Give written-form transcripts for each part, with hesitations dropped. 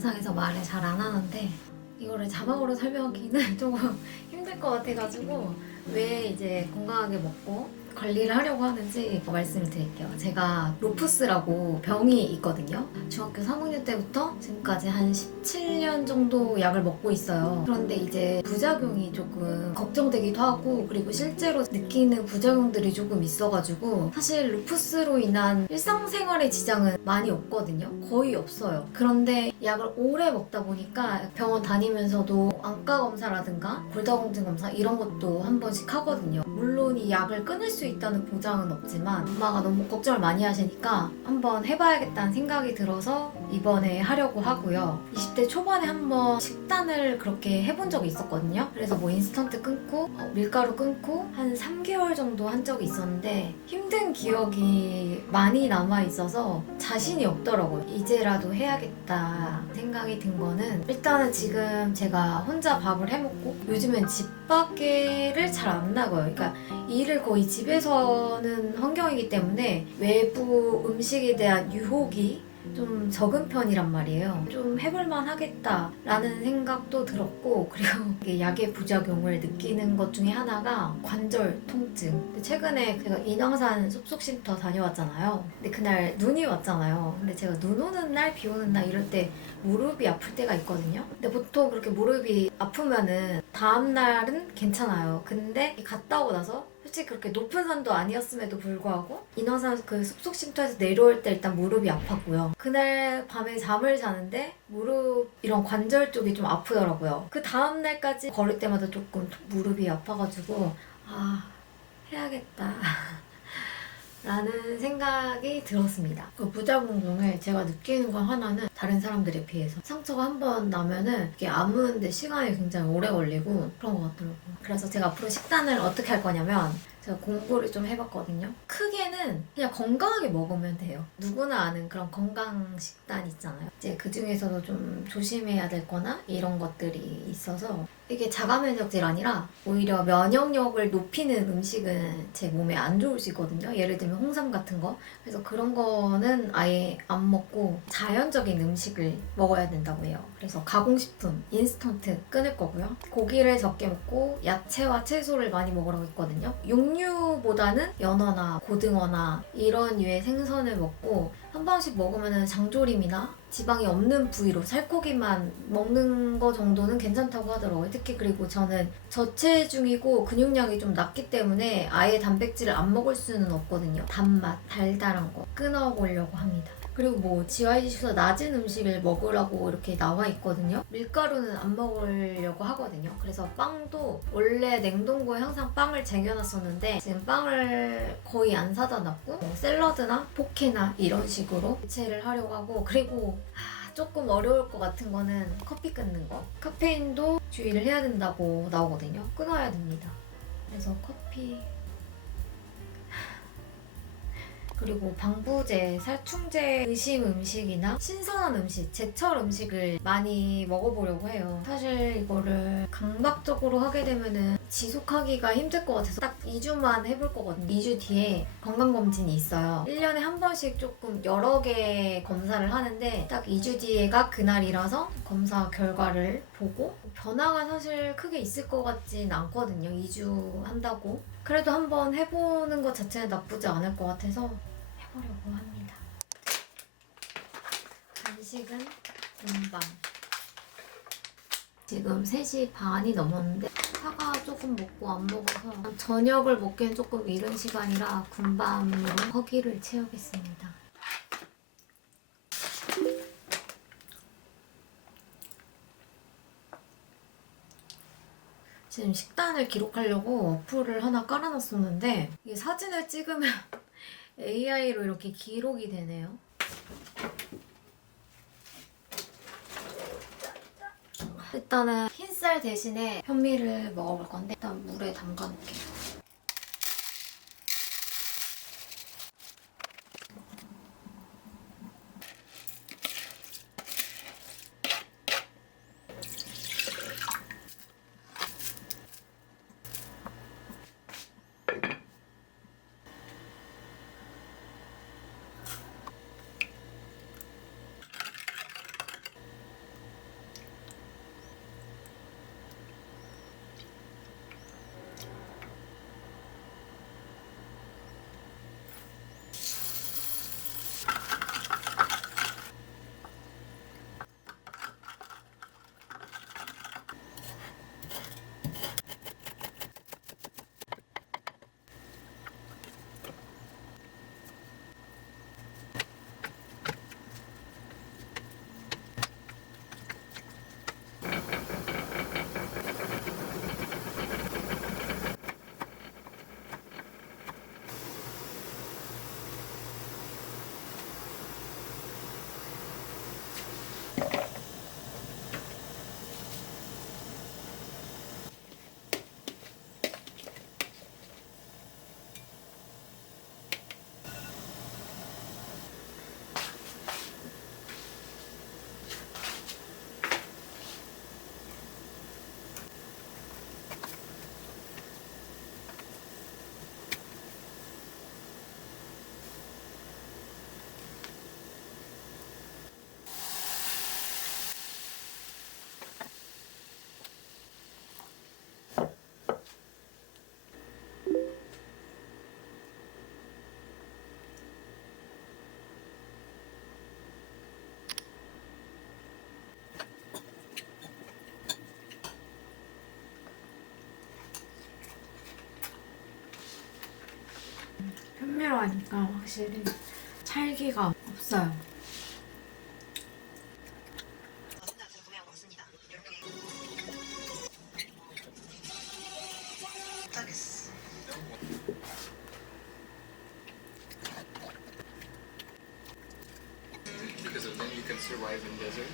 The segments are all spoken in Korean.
영상에서 말을 잘 안 하는데 이거를 자막으로 설명하기는 조금 힘들 것 같아가지고 왜 이제 건강하게 먹고 관리를 하려고 하는지 말씀을 드릴게요. 제가 루푸스라고 병이 있거든요. 중학교 3학년 때부터 지금까지 한 17년 정도 약을 먹고 있어요. 그런데 이제 부작용이 조금 걱정되기도 하고, 그리고 실제로 느끼는 부작용들이 조금 있어가지고 사실 루푸스로 인한 일상생활에 지장은 많이 없거든요. 거의 없어요. 그런데 약을 오래 먹다 보니까 병원 다니면서도 안과 검사라든가 골다공증 검사 이런 것도 한 번씩 하거든요. 물론 이 약을 끊을 수 있다는 보장은 없지만 엄마가 너무 걱정을 많이 하시니까 한번 해봐야겠다는 생각이 들어서 이번에 하려고 하고요. 20대 초반에 한번 식단을 그렇게 해본 적이 있었거든요. 그래서 뭐 인스턴트 끊고 밀가루 끊고 한 3개월 정도 한 적이 있었는데 힘든 기억이 많이 남아있어서 자신이 없더라고요. 이제라도 해야겠다 생각이 든 거는, 일단은 지금 제가 혼자 밥을 해먹고 요즘엔 집 밖에를 잘 안 나가요. 그러니까 일을 거의 집에서 하는 환경이기 때문에 외부 음식에 대한 유혹이 좀 적은 편이란 말이에요. 좀 해볼만 하겠다라는 생각도 들었고, 그리고 이게 약의 부작용을 느끼는 것 중에 하나가 관절 통증. 근데 최근에 제가 인왕산 숲속쉼터 다녀왔잖아요. 근데 그날 눈이 왔잖아요. 근데 제가 눈 오는 날, 비 오는 날 이럴 때 무릎이 아플 때가 있거든요. 근데 보통 그렇게 무릎이 아프면은 다음날은 괜찮아요. 근데 갔다 오고 나서 솔직히 그렇게 높은 산도 아니었음에도 불구하고 인왕산 그 숲속 쉼터에서 내려올 때 일단 무릎이 아팠고요. 그날 밤에 잠을 자는데 무릎 이런 관절 쪽이 좀 아프더라고요. 그 다음날까지 걸을 때마다 조금 무릎이 아파가지고 해야겠다 라는 생각이 들었습니다. 그 부작용 중에 제가 느끼는 건 하나는, 다른 사람들에 비해서 상처가 한 번 나면은 이게 아무는데 시간이 굉장히 오래 걸리고 그런 것 같더라고요. 그래서 제가 앞으로 식단을 어떻게 할 거냐면, 제가 공부를 좀 해봤거든요. 크게는 그냥 건강하게 먹으면 돼요. 누구나 아는 그런 건강 식단 있잖아요. 이제 그 중에서도 좀 조심해야 될 거나 이런 것들이 있어서, 이게 자가 면역질 아니라 오히려 면역력을 높이는 음식은 제 몸에 안 좋을 수 있거든요. 예를 들면 홍삼 같은 거. 그래서 그런 거는 아예 안 먹고 자연적인 음식을 먹어야 된다고 해요. 그래서 가공식품, 인스턴트 끊을 거고요. 고기를 적게 먹고 야채와 채소를 많이 먹으라고 했거든요. 육류보다는 연어나 고등어나 이런 류의 생선을 먹고, 한 번씩 먹으면 장조림이나 지방이 없는 부위로 살코기만 먹는 거 정도는 괜찮다고 하더라고요. 특히 그리고 저는 저체중이고 근육량이 좀 낮기 때문에 아예 단백질을 안 먹을 수는 없거든요. 단맛, 달달한 거 끊어보려고 합니다. 그리고 뭐 GYG보다 낮은 음식을 먹으라고 이렇게 나와 있거든요. 밀가루는 안 먹으려고 하거든요. 그래서 빵도 원래 냉동고에 항상 빵을 쟁여놨었는데 지금 빵을 거의 안 사다 놨고, 뭐 샐러드나 포케나 이런 식으로 대체를 하려고 하고, 그리고 조금 어려울 것 같은 거는 커피 끊는 거. 카페인도 주의를 해야 된다고 나오거든요. 끊어야 됩니다. 그래서 커피, 그리고 방부제, 살충제 의심 음식이나 신선한 음식, 제철 음식을 많이 먹어보려고 해요. 사실 이거를 강박적으로 하게 되면은 지속하기가 힘들 것 같아서 딱 2주만 해볼 거거든요. 2주 뒤에 건강검진이 있어요. 1년에 한 번씩 조금 여러 개 검사를 하는데, 딱 2주 뒤에가 그날이라서 검사 결과를 보고, 변화가 사실 크게 있을 것 같진 않거든요. 2주 한다고. 그래도 한번 해보는 것 자체는 나쁘지 않을 것 같아서 해보려고 합니다. 간식은 금방. 지금 3시 반이 넘었는데 사과 조금 먹고 안 먹어서 저녁을 먹기엔 조금 이른 시간이라 군밤으로 허기를 채우겠습니다. 지금 식단을 기록하려고 어플을 하나 깔아놨었는데, 이게 사진을 찍으면 AI로 이렇게 기록이 되네요. 일단은 흰쌀 대신에 현미를 먹어볼 건데, 일단 물에 담가 놓을게요. 현미로 하니까 확실히 찰기가 없어요. Because of then you can survive in desert.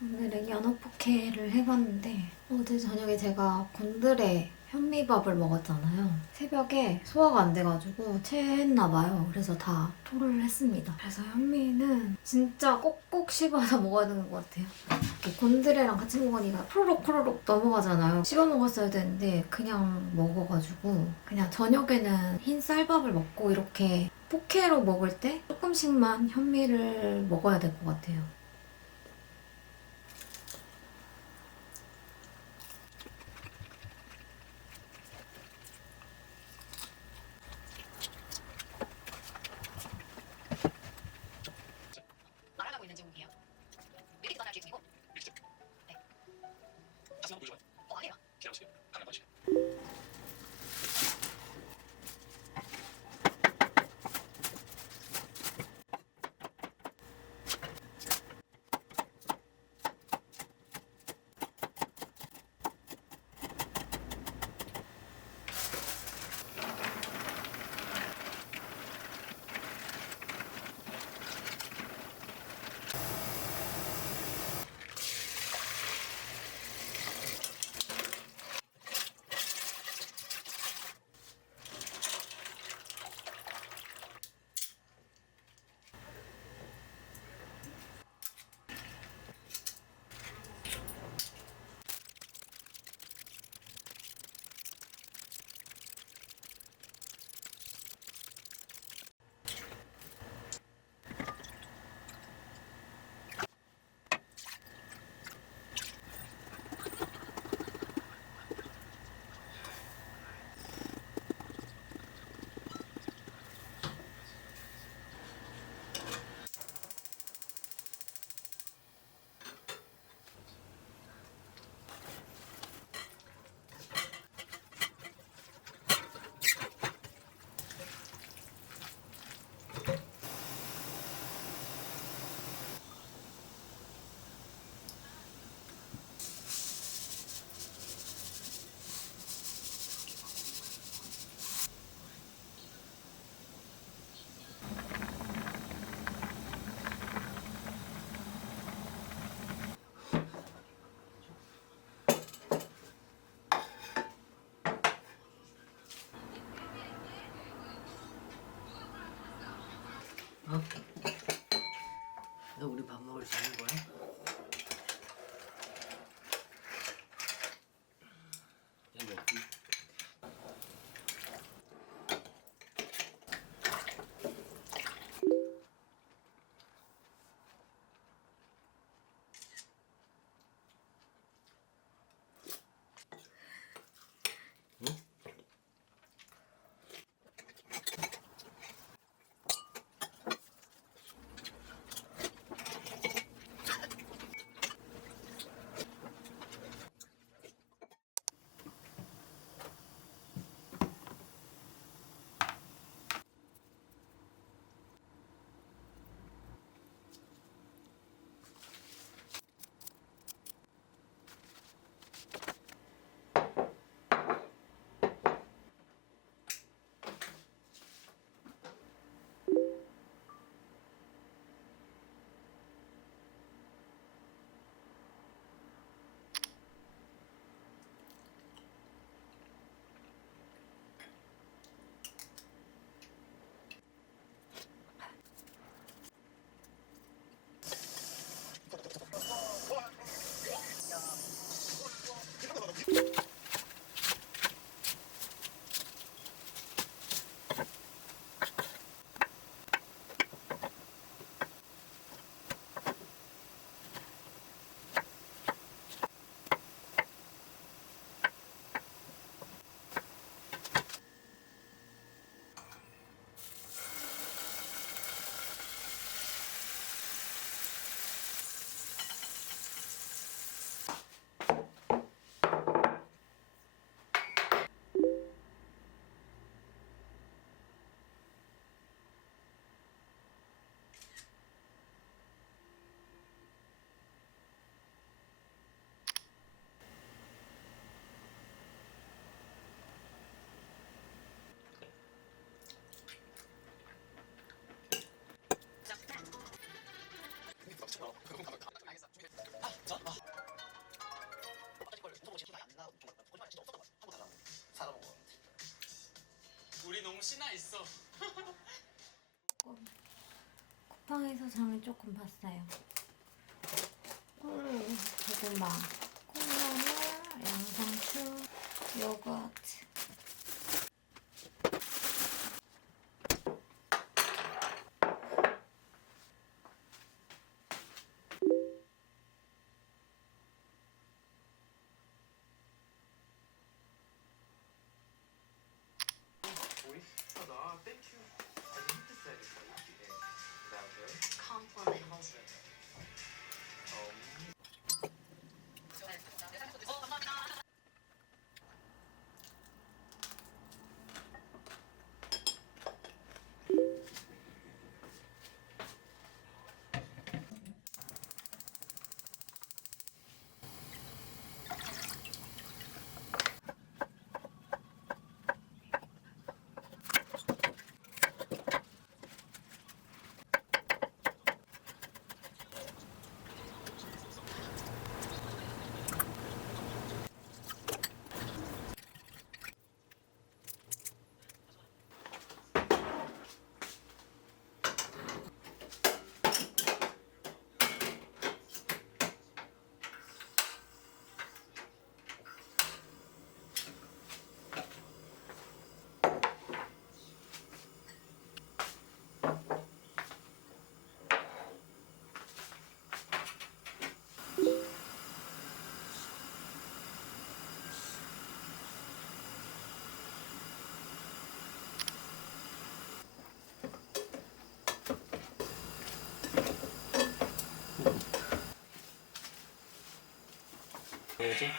오늘은 연어 포케를 해봤는데 어제 저녁에 제가 곤드레 현미밥을 먹었잖아요. 새벽에 소화가 안 돼가지고 체했나봐요. 그래서 다 토를 했습니다. 그래서 현미는 진짜 꼭꼭 씹어서 먹어야 되는 것 같아요. 이렇게 곤드레랑 같이 먹으니까 포로록 넘어가잖아요. 씹어 먹었어야 되는데 그냥 먹어가지고 그냥 저녁에는 흰 쌀밥을 먹고 이렇게 포케로 먹을 때 조금씩만 현미를 먹어야 될 것 같아요. 말하고 있는지 볼게요. 이렇게 떠날 기분이고. 네. 다시 한번 보여줘봐요. 아니에요. 기다려주세요. 하나 더 주세요. 어? 야, 우리 밥 먹을 수 있는 거야? 야, 먹기. 우리 너무 신나 있어. 쿠팡에서 장을 조금 봤어요. 고구마, 콩나물, 양상추, 요거트. 멋있어. 땡큐. 아니 힌트 써야겠다. 네. 그다음에 Compliment. 뭐지?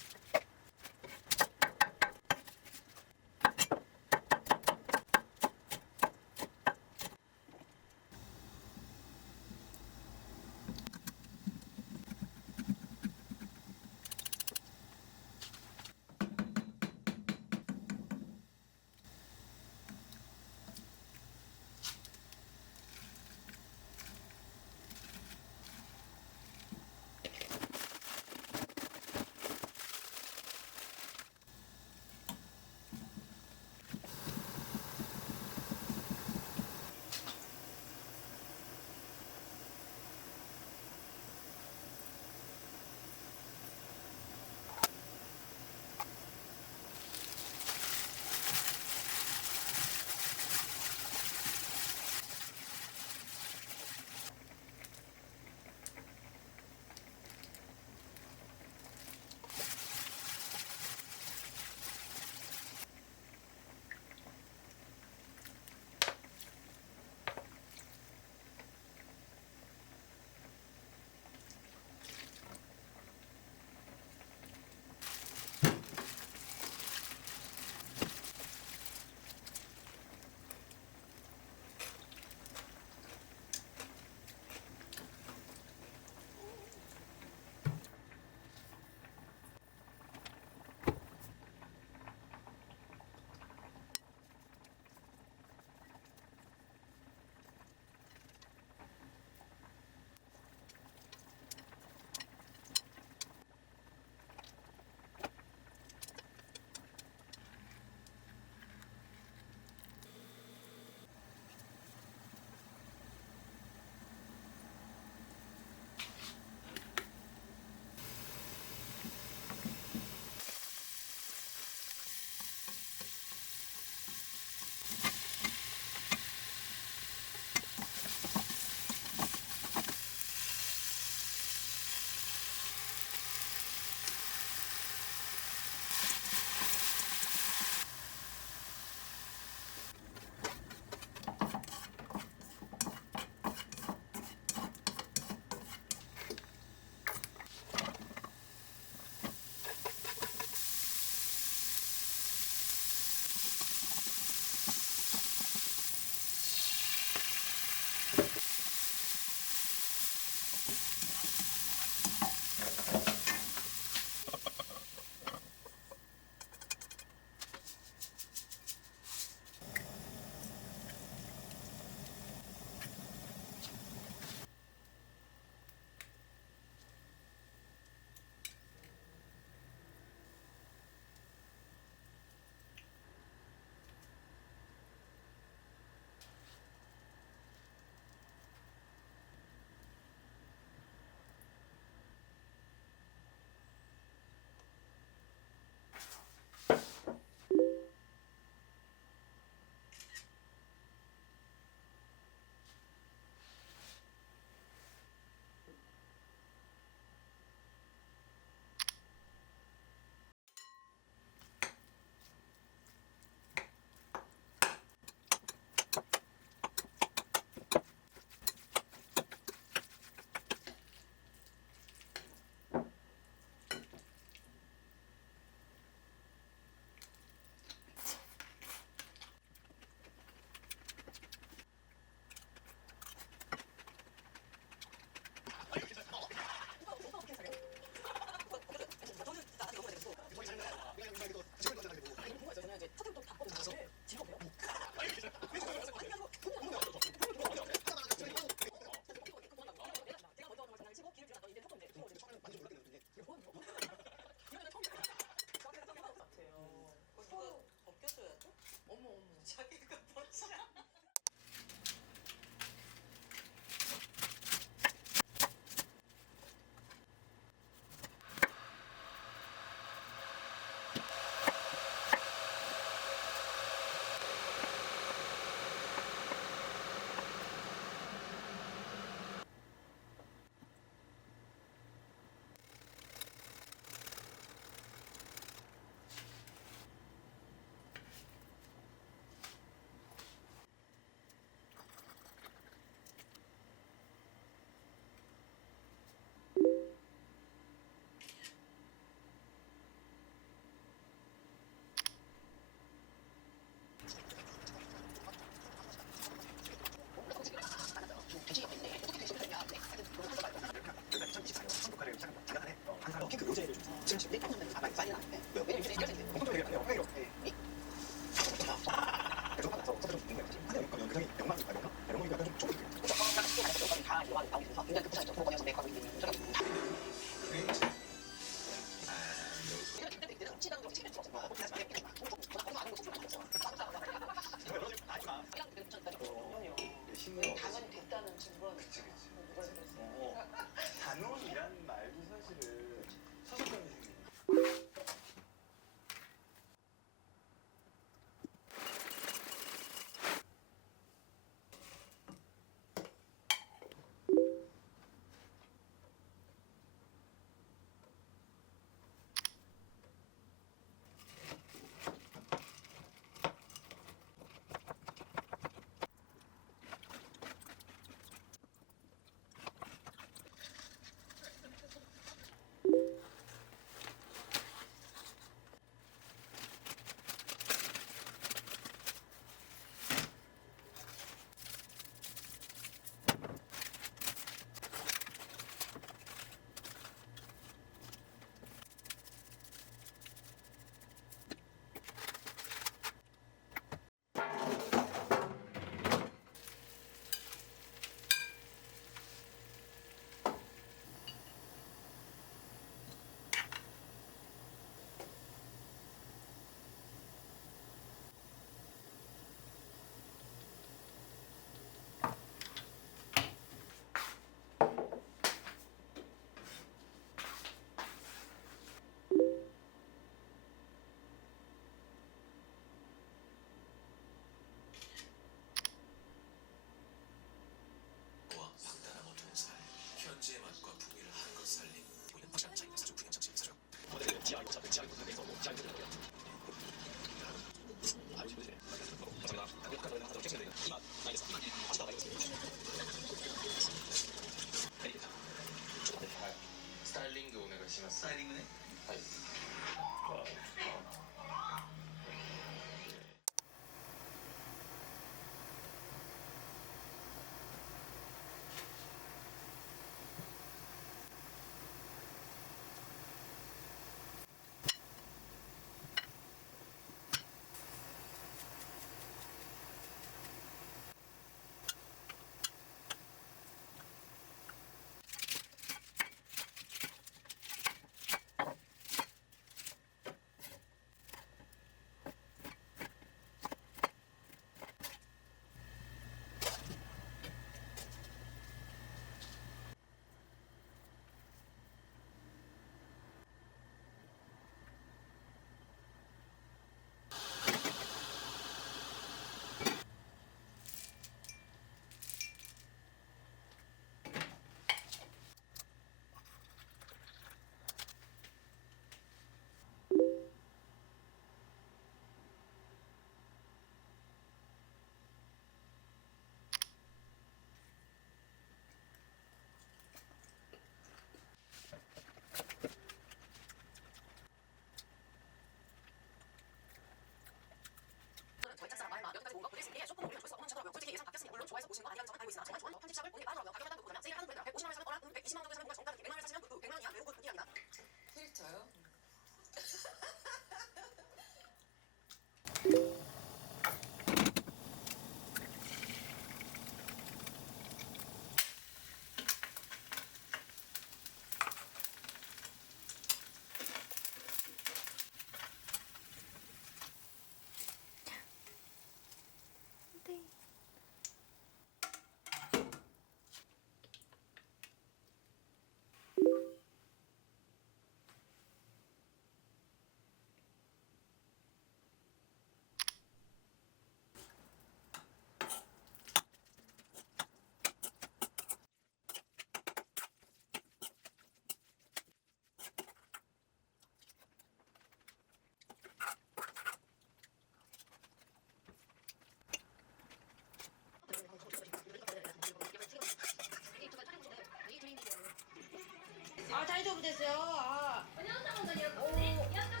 아, 다이저브 됐어요. 아. 안녕하세요.